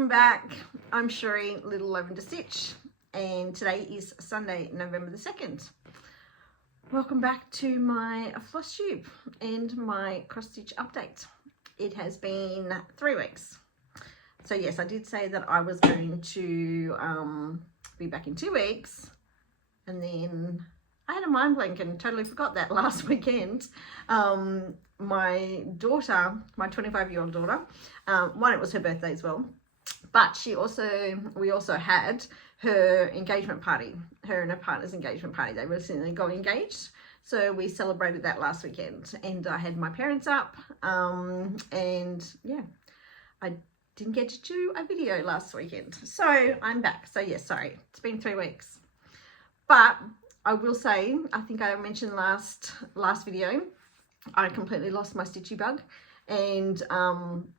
welcome back. I'm Sherry, Little Lavender Stitch, and today is Sunday, November the 2nd. Welcome back to my Flosstube and my cross stitch update. It has been 3 weeks. So yes, I did say that I was going to be back in 2 weeks, and then I had a mind blank and totally forgot that last weekend. My daughter, my 25-year-old daughter, one, it was her birthday as well, but we also had her engagement party, her and her partner's engagement party. They recently got engaged, so we celebrated that last weekend, and I had my parents up, and yeah, I didn't get to do a video last weekend, so I'm back. So yes, sorry, it's been 3 weeks, but I will say, I think I mentioned last video, I completely lost my stitchy bug, and I'm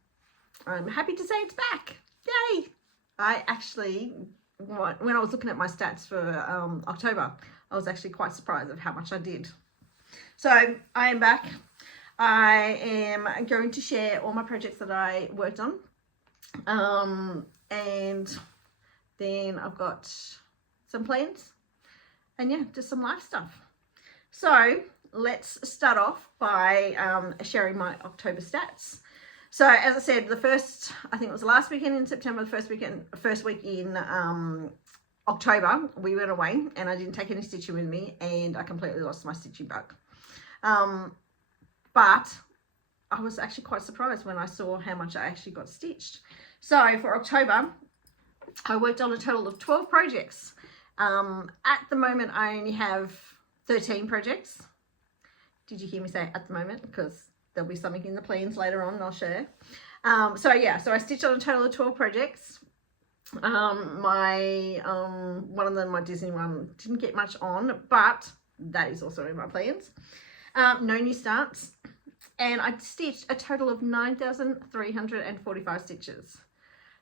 happy to say it's back. Yay! I actually, when I was looking at my stats for October, I was actually quite surprised of how much I did. So I am back. I am going to share all my projects that I worked on, and then I've got some plans, and yeah, just some life stuff. So let's start off by sharing my October stats. So as I said, I think it was the last weekend in September, the first week in October, we went away and I didn't take any stitching with me, and I completely lost my stitching bug. But I was actually quite surprised when I saw how much I actually got stitched. So for October, I worked on a total of 12 projects. At the moment, I only have 13 projects. Did you hear me say at the moment? Because there'll be something in the plans later on and I'll share. So yeah, so I stitched on a total of 12 projects. One of them, my Disney one, didn't get much on, but that is also in my plans. No new starts. And I stitched a total of 9,345 stitches.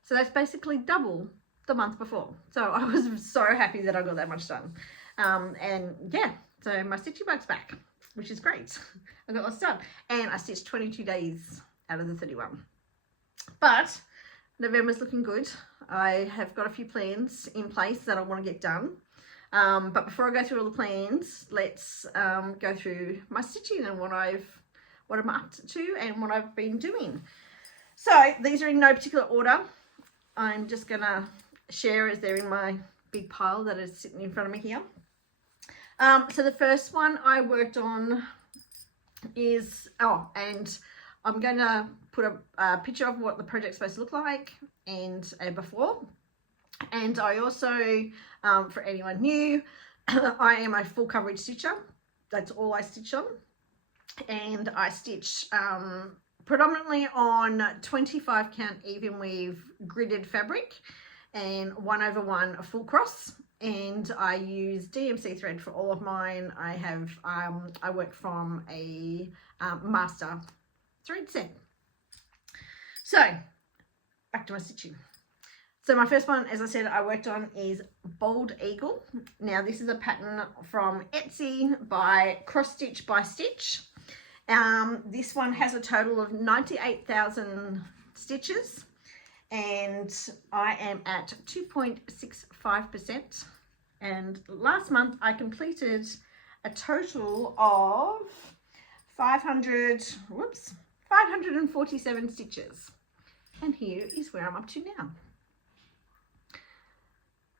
So that's basically double the month before. So I was so happy that I got that much done. And yeah, so my stitchy bug's back, which is great. I got lots done, and I stitched 22 days out of the 31. But November's looking good. I have got a few plans in place that I want to get done. But before I go through all the plans, let's go through my stitching and what I'm up to and what I've been doing. So these are in no particular order. I'm just gonna share as they're in my big pile that is sitting in front of me here. So the first one I worked on is, and I'm going to put a picture of what the project's supposed to look like and a before. And I also, for anyone new, I am a full coverage stitcher. That's all I stitch on. And I stitch predominantly on 25 count even weave gridded fabric and 1/1 full cross. And I use DMC thread for all of mine. I have, I work from a master thread set. So back to my stitching. So my first one, as I said, I worked on is Bold Eagle. Now this is a pattern from Etsy by Cross Stitch by Stitch. This one has a total of 98,000 stitches, and I am at 2.65%. And last month I completed a total of 547 stitches. And here is where I'm up to now.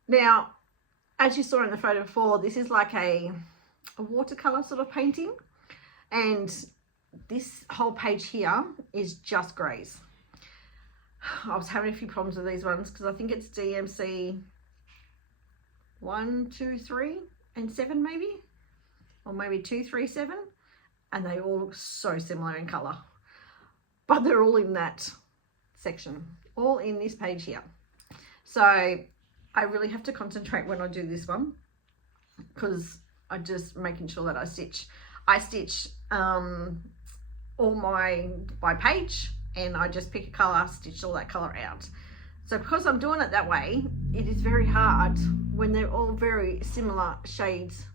Now, as you saw in the photo before, this is like a watercolor sort of painting, and this whole page here is just grays. I was having a few problems with these ones because I think it's DMC 1, 2, 3, and 7 maybe, or maybe 2, 3, 7, and they all look so similar in color, but they're all in that section, all in this page here. So I really have to concentrate when I do this one, because I'm just making sure that I stitch all my page, and I just pick a color, stitch all that color out. So because I'm doing it that way, it is very hard when they're all very similar shades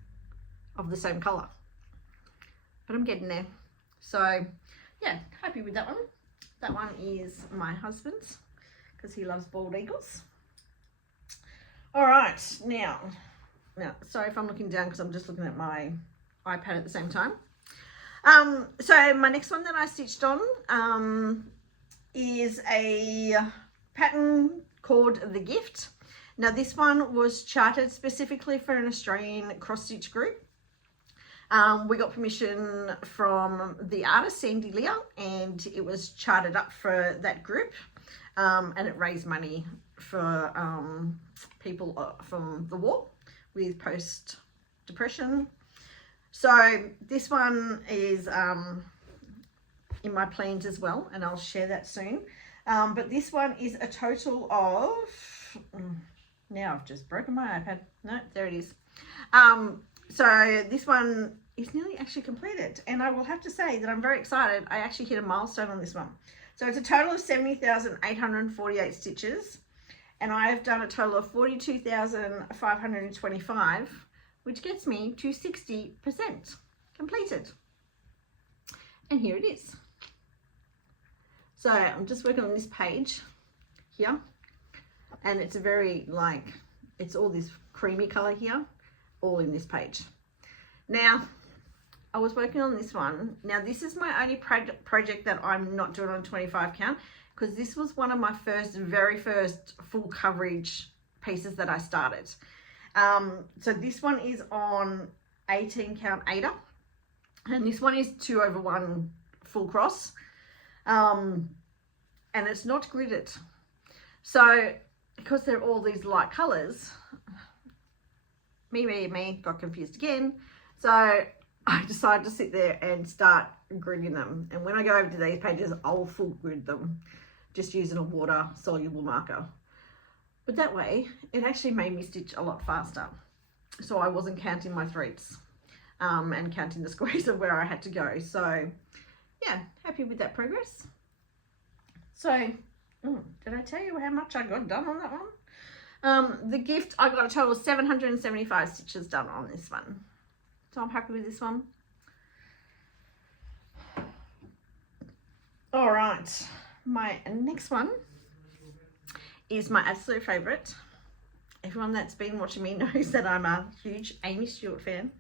of the same color. But I'm getting there. So yeah, happy with that one. That one is my husband's, because he loves bald eagles. All right, now, sorry if I'm looking down because I'm just looking at my iPad at the same time. So my next one that I stitched on is a pattern called The Gift. Now this one was charted specifically for an Australian cross stitch group. We got permission from the artist Sandy Leah, and it was charted up for that group, and it raised money for people from the war with post-depression. So this one is in my plans as well, and I'll share that soon. But this one is a total of, now I've just broken my iPad. No, there it is. So this one is nearly actually completed, and I will have to say that I'm very excited. I actually hit a milestone on this one. So it's a total of 70,848 stitches, and I have done a total of 42,525, which gets me to 60% completed. And here it is. So I'm just working on this page here, and it's a very, like, it's all this creamy color here, all in this page. Now, I was working on this one. Now, this is my only project that I'm not doing on 25 count, because this was one of my very first full coverage pieces that I started. So this one is on 18 count Ada, and this one is 2/1 full cross, and it's not gridded. So because they're all these light colors, me got confused again. So I decided to sit there and start gridding them, and when I go over to these pages, I'll full grid them just using a water soluble marker. But that way it actually made me stitch a lot faster, so I wasn't counting my threads and counting the squares of where I had to go. So yeah, happy with that progress. So did I tell you how much I got done on that one? The Gift, I got a total of 775 stitches done on this one, so I'm happy with this one. All right, my next one is my absolute favorite. Everyone that's been watching me knows that I'm a huge Amy Stewart fan.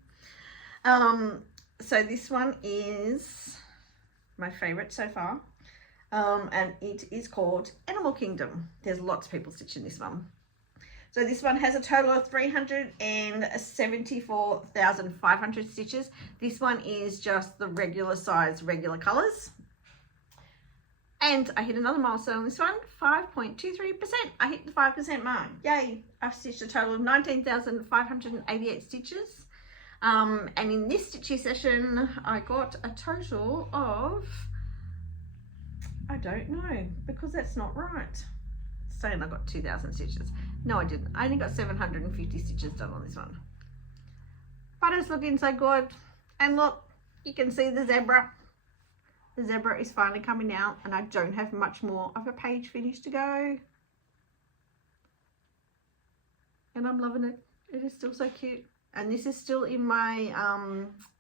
So this one is my favorite so far, and it is called Animal Kingdom. There's lots of people stitching this one. So this one has a total of 374,500 stitches. This one is just the regular size, regular colors. And I hit another milestone on this one, 5.23%. I hit the 5% mark. Yay! I've stitched a total of 19,588 stitches. And in this stitching session, I got a total of, I don't know, because that's not right. It's saying I got 2,000 stitches. No, I didn't. I only got 750 stitches done on this one. But it's looking so good. And look, you can see the zebra. The zebra is finally coming out, and I don't have much more of a page finish to go. And I'm loving it. It is still so cute. And this is still in my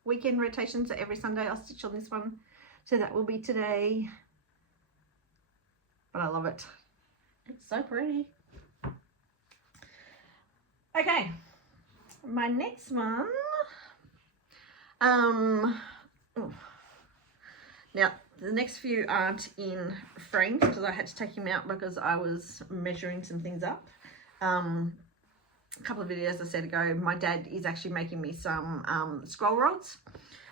weekend rotation, so every Sunday I'll stitch on this one. So that will be today. But I love it. It's so pretty. Okay, my next one. Now, the next few aren't in frames because I had to take him out because I was measuring some things up. A couple of videos I said ago, my dad is actually making me some scroll rods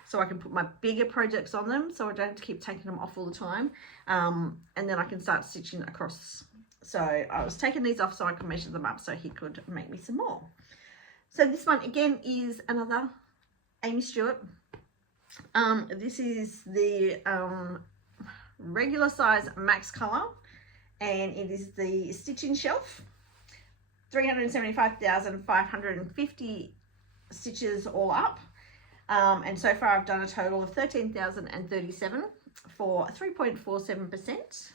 so I can put my bigger projects on them, so I don't have to keep taking them off all the time, and then I can start stitching across. So I was taking these off so I could measure them up so he could make me some more. So this one again is another Amy Stewart. This is the regular size max color, and it is the stitching shelf. 375,550 stitches all up, and so far I've done a total of 13,037 for 3.47%,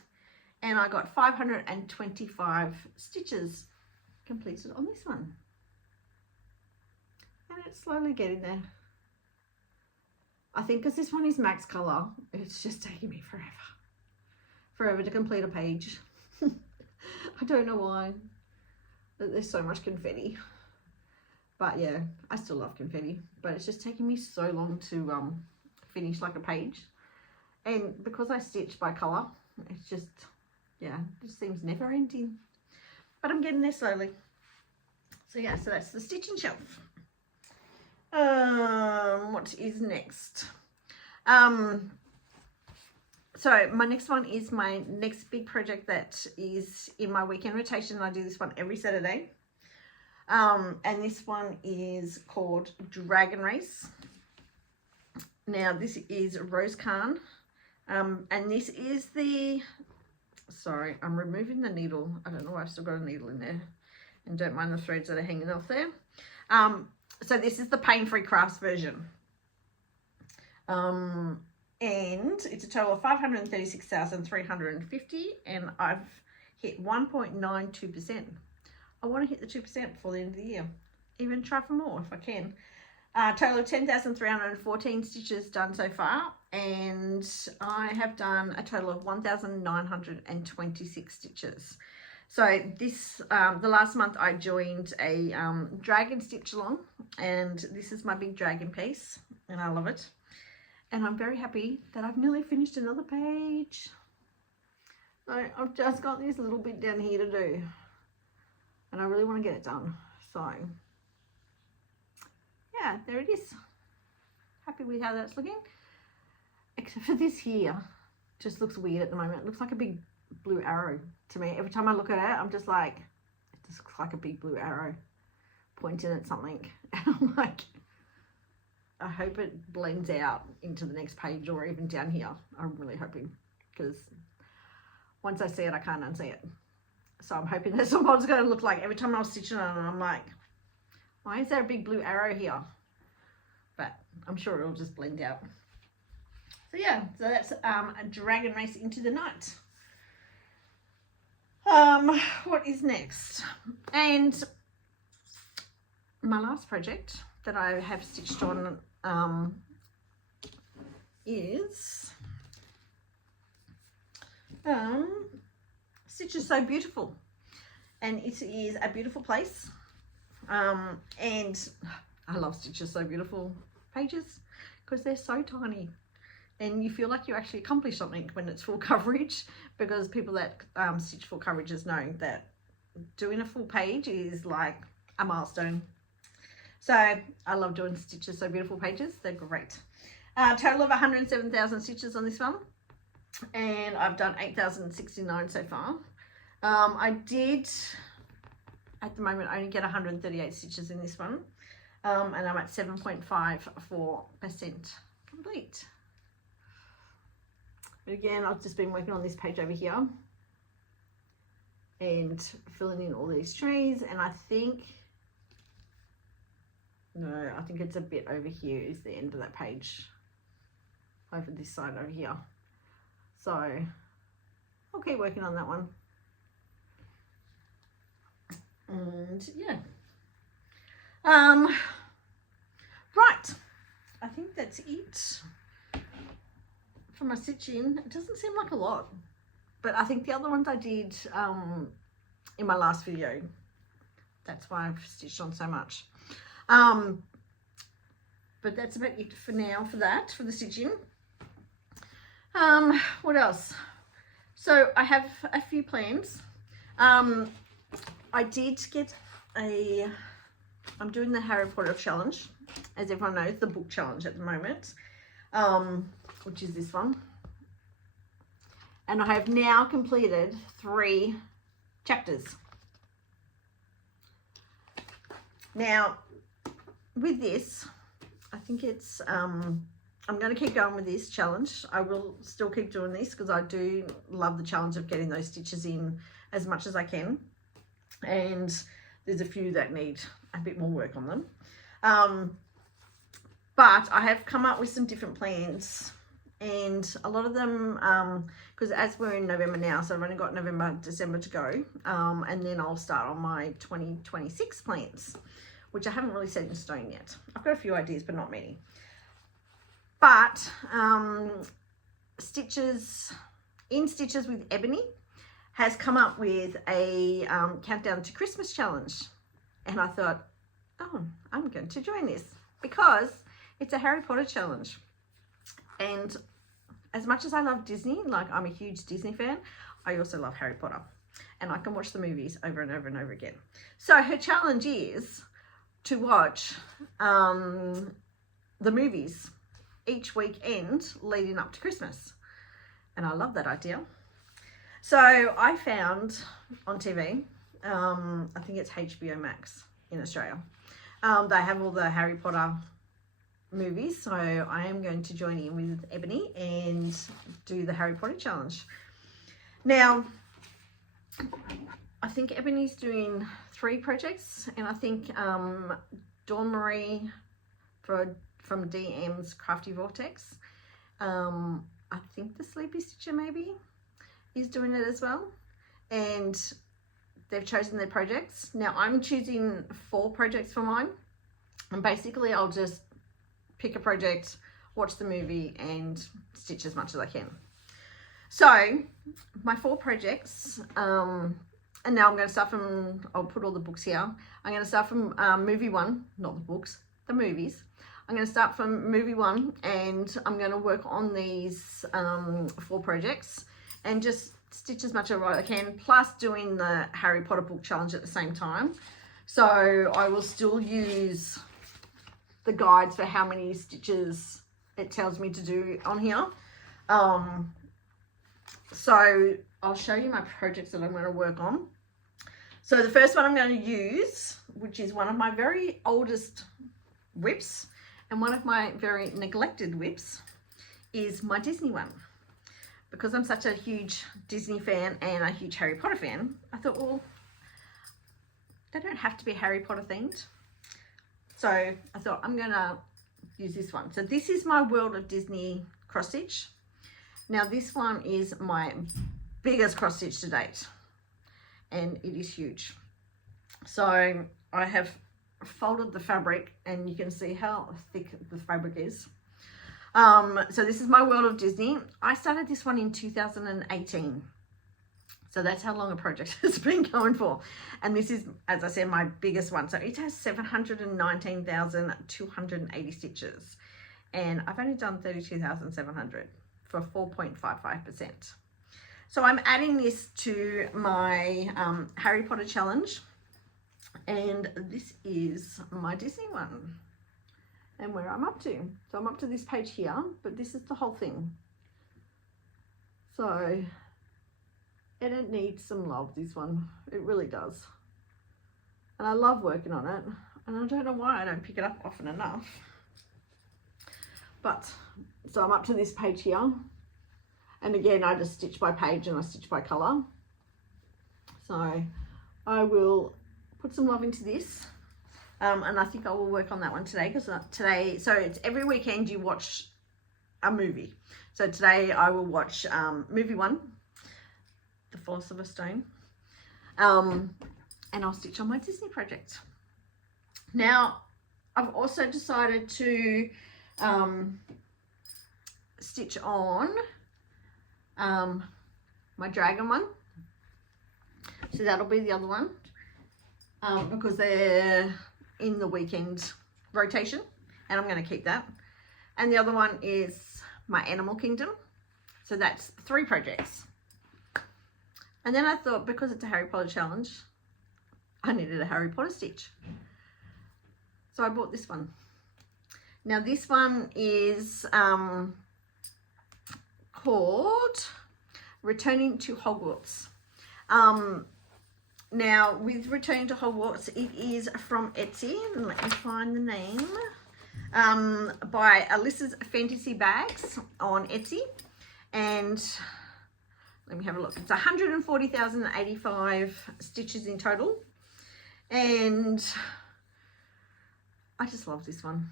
and I got 525 stitches completed on this one, and it's slowly getting there. I think because this one is max color, it's just taking me forever to complete a page. I don't know why. There's so much confetti. But yeah, I still love confetti. But it's just taking me so long to finish like a page. And because I stitch by colour, it's just, yeah, it just seems never ending. But I'm getting there slowly. So yeah, so that's the stitching shelf. What is next? So my next one is my next big project that is in my weekend rotation. I do this one every Saturday. And this one is called Dragon Race. Now this is Rose Khan. And this is the, sorry, I'm removing the needle. I don't know why I've still got a needle in there. And don't mind the threads that are hanging off there. So this is the pain-free crafts version. And it's a total of 536,350, and I've hit 1.92%. I want to hit the 2% before the end of the year. Even try for more if I can. Total of 10,314 stitches done so far, and I have done a total of 1,926 stitches. So this, the last month I joined a dragon stitch along, and this is my big dragon piece, and I love it. And I'm very happy that I've nearly finished another page. So I've just got this little bit down here to do, and I really want to get it done. So yeah, there it is. Happy with how that's looking. Except for this here, just looks weird at the moment. It looks like a big blue arrow to me. Every time I look at it, I'm just like, it just looks like a big blue arrow pointing at something. And I'm like, I hope it blends out into the next page or even down here. I'm really hoping, because once I see it, I can't unsee it. So I'm hoping that's what it's going to look like. Every time I was stitching on it, I'm like, why is there a big blue arrow here? But I'm sure it'll just blend out. So yeah, so that's a Dragon Race into the night. What is next? And my last project that I have stitched on is Stitch is So Beautiful, and it is a beautiful place, and I love Stitch is So Beautiful pages because they're so tiny and you feel like you actually accomplished something when it's full coverage, because people that stitch full coverages know that doing a full page is like a milestone. So I love doing Stitch is So Beautiful pages. They're great. Total of 107,000 stitches on this one, and I've done 8,069 so far. I did at the moment only get 138 stitches in this one, and I'm at 7.54% complete. But again, I've just been working on this page over here and filling in all these trees, and I think it's a bit over here is the end of that page, over this side over here. So I'll keep working on that one. And yeah, right, I think that's it for my stitching. It doesn't seem like a lot, but I think the other ones I did in my last video, that's why I've stitched on so much. But that's about it for now for that, for the stitching. What else? So I have a few plans. I did get I'm doing the Harry Potter challenge, as everyone knows, the book challenge at the moment, which is this one. And I have now completed 3 chapters. Now, with this, I think it's, I'm going to keep going with this challenge. I will still keep doing this because I do love the challenge of getting those stitches in as much as I can. And there's a few that need a bit more work on them. But I have come up with some different plans, and a lot of them, because as we're in November now, so I've only got November, December to go, and then I'll start on my 2026 plans, which I haven't really set in stone yet. I've got a few ideas, but not many. But Stitches with Ebony has come up with a countdown to Christmas challenge. And I thought, oh, I'm going to join this because it's a Harry Potter challenge. And as much as I love Disney, like I'm a huge Disney fan, I also love Harry Potter. And I can watch the movies over and over and over again. So her challenge is to watch the movies each weekend leading up to Christmas. And I love that idea. So I found on TV, I think it's HBO Max in Australia. They have all the Harry Potter movies. So I am going to join in with Ebony and do the Harry Potter challenge. Now, I think Ebony's doing 3 projects, and I think Dawn Marie from DM's Crafty Vortex, I think the Sleepy Stitcher maybe is doing it as well, and they've chosen their projects. Now I'm choosing 4 projects for mine, and basically I'll just pick a project, watch the movie, and stitch as much as I can. So my 4 projects, and now I'm going to start from, I'll put all the books here. I'm going to start from movie 1, not the books, the movies. I'm going to start from movie 1, and I'm going to work on these 4 projects and just stitch as much as I can, plus doing the Harry Potter book challenge at the same time. So I will still use the guides for how many stitches it tells me to do on here. So I'll show you my projects that I'm going to work on. So the first one I'm going to use, which is one of my very oldest whips and one of my very neglected whips, is my Disney one. Because I'm such a huge Disney fan and a huge Harry Potter fan, I thought, well, they don't have to be Harry Potter themed. So I thought I'm going to use this one. So this is my World of Disney cross stitch. Now this one is my biggest cross stitch to date, and it is huge. So I have folded the fabric, and you can see how thick the fabric is. So this is my World of Disney. I started this one in 2018. So that's how long a project has been going for. And this is, as I said, my biggest one. So it has 719,280 stitches. And I've only done 32,700 for 4.55%. So I'm adding this to my Harry Potter challenge. And this is my Disney one. And where I'm up to. So I'm up to this page here, but this is the whole thing. So, and it needs some love, this one. It really does. And I love working on it. And I don't know why I don't pick it up often enough. But, so I'm up to this page here. And again, I just stitch by page and I stitch by colour. So I will put some love into this. And I think I will work on that one today, because today, so it's every weekend you watch a movie. So today I will watch movie 1, The Philosopher's Stone, and I'll stitch on my Disney project. Now, I've also decided to stitch on my dragon one. So that'll be the other one, because they're in the weekend rotation, and I'm going to keep that. And the other one is my Animal Kingdom. So that's 3 projects. And then I thought, because it's a Harry Potter challenge, I needed a Harry Potter stitch. So I bought this one. Now this one is called Returning to Hogwarts. Now, with Returning to Hogwarts, it is from Etsy. Let me find the name. By Alyssa's Fantasy Bags on Etsy. And let me have a look. It's 140,085 stitches in total. And I just love this one.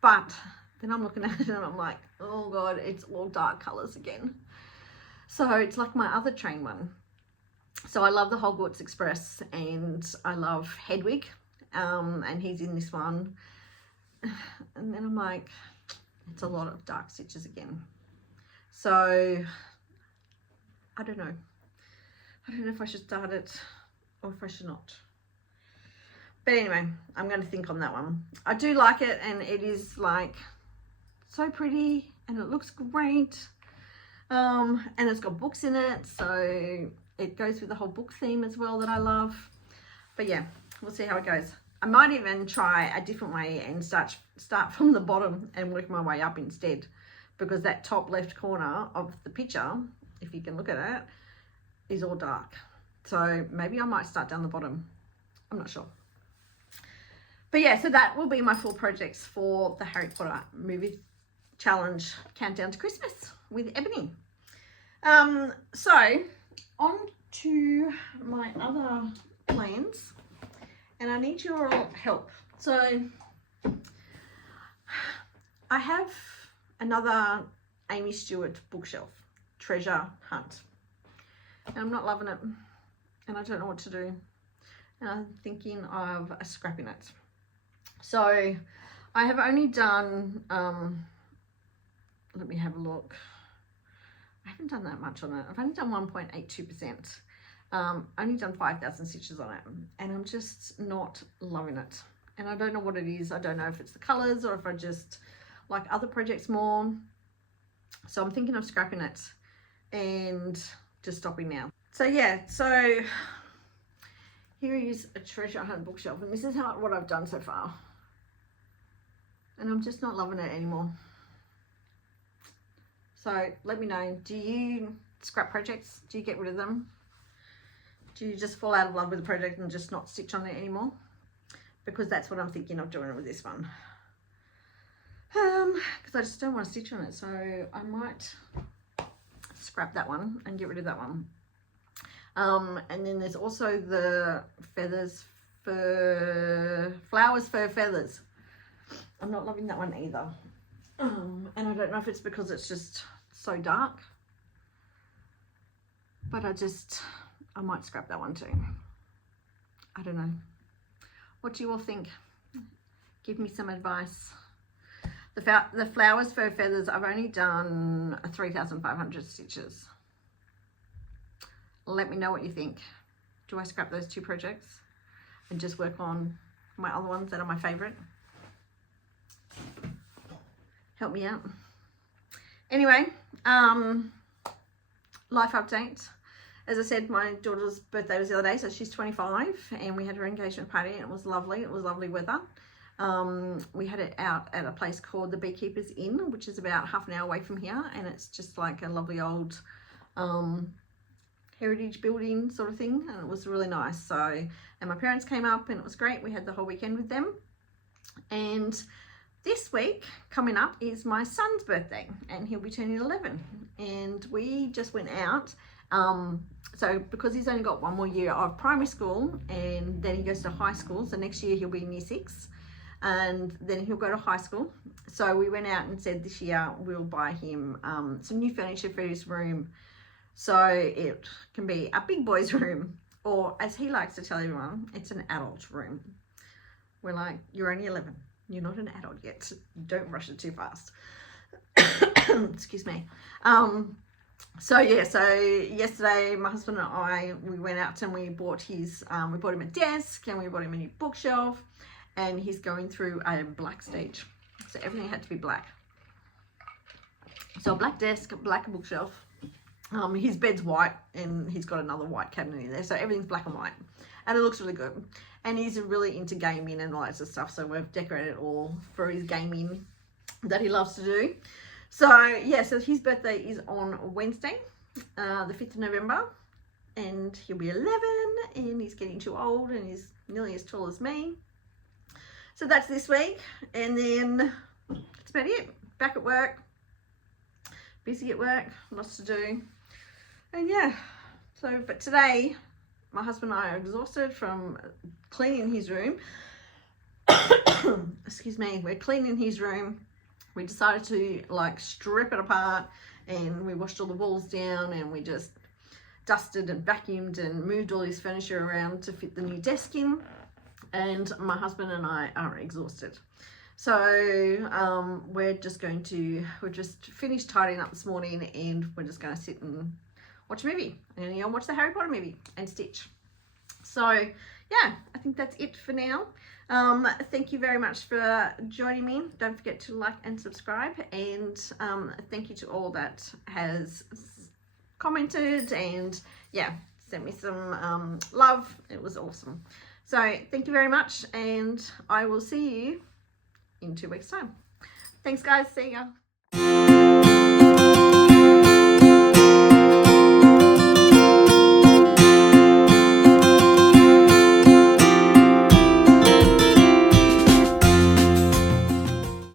But then I'm looking at it and I'm like, oh God, it's all dark colours again. So it's like my other train one. So I love the Hogwarts Express, and I love Hedwig, and he's in this one. And then I'm like, it's a lot of dark stitches again. So I don't know. I don't know if I should start it or if I should not. But anyway, I'm going to think on that one. I do like it, and it is like so pretty and it looks great. And it's got books in it, so it goes with the whole book theme as well that I love. But yeah, we'll see how it goes. I might even try a different way and start from the bottom and work my way up instead, because that top left corner of the picture, if you can look at it, is all dark. So maybe I might start down the bottom. I'm not sure. But yeah, so that will be my 4 projects for the Harry Potter movie challenge countdown to Christmas with Ebony. So on to my other plans, and I need your help. So I have another Amy Stewart bookshelf, Treasure Hunt, and I'm not loving it, and I don't know what to do, and I'm thinking of scrapping it. So I have only done, let me have a look. I haven't done that much on it. I've only done 1.82%. Only done 5,000 stitches on it, and I'm just not loving it. And I don't know what it is. I don't know if it's the colors or if I just like other projects more. So I'm thinking of scrapping it and just stopping now. So yeah, so here is a Treasure Hunt bookshelf, and this is what I've done so far. And I'm just not loving it anymore. So let me know, do you scrap projects? Do you get rid of them? Do you just fall out of love with the project and just not stitch on it anymore? Because that's what I'm thinking of doing with this one. Because I just don't want to stitch on it. So I might scrap that one and get rid of that one. And then there's also the feathers for flowers for feathers. I'm not loving that one either. And I don't know if it's because it's just so dark, but I might scrap that one too. I don't know. What do you all think? Give me some advice. The flowers for feathers, I've only done 3,500 stitches. Let me know what you think. Do I scrap those 2 projects and just work on my other ones that are my favorite? Help me out. Anyway, life update. As I said, my daughter's birthday was the other day, so she's 25, and we had her engagement party, and it was lovely. It was lovely weather. We had it out at a place called the Beekeepers Inn, which is about half an hour away from here, and it's just like a lovely old heritage building sort of thing, and it was really nice. So, and my parents came up, and it was great. We had the whole weekend with them. And this week coming up is my son's birthday, and he'll be turning 11, and we just went out. So because he's only got 1 more year of primary school, and then he goes to high school, so next year he'll be in year 6, and then he'll go to high school. So we went out and said this year we'll buy him some new furniture for his room, so it can be a big boy's room, or as he likes to tell everyone, it's an adult room. We're like, you're only 11. You're not an adult yet. Don't rush it too fast. Excuse me. So yeah, so yesterday my husband and I, we went out and we bought his, we bought him a desk, and we bought him a new bookshelf, and he's going through a black stage. So everything had to be black. So a black desk, black bookshelf. His bed's white, and he's got another white cabinet in there. So everything's black and white, and it looks really good. And he's really into gaming and all that sort of stuff. So we've decorated it all for his gaming that he loves to do. So yeah, so his birthday is on Wednesday, the 5th of November, and he'll be 11, and he's getting too old, and he's nearly as tall as me. So that's this week, and then that's about it. Back at work, busy at work, lots to do. And yeah, so but today my husband and I are exhausted from cleaning his room. Excuse me, we're cleaning his room. We decided to like strip it apart, and we washed all the walls down, and we just dusted and vacuumed and moved all his furniture around to fit the new desk in. And my husband and I are exhausted. So we're just finished tidying up this morning, and we're just going to sit and watch a movie. I'm going to watch the Harry Potter movie and stitch. So yeah, I think that's it for now. Thank you very much for joining me. Don't forget to like and subscribe, and thank you to all that has commented and yeah, sent me some love. It was awesome. So thank you very much, and I will see you in 2 weeks time. Thanks guys, see ya.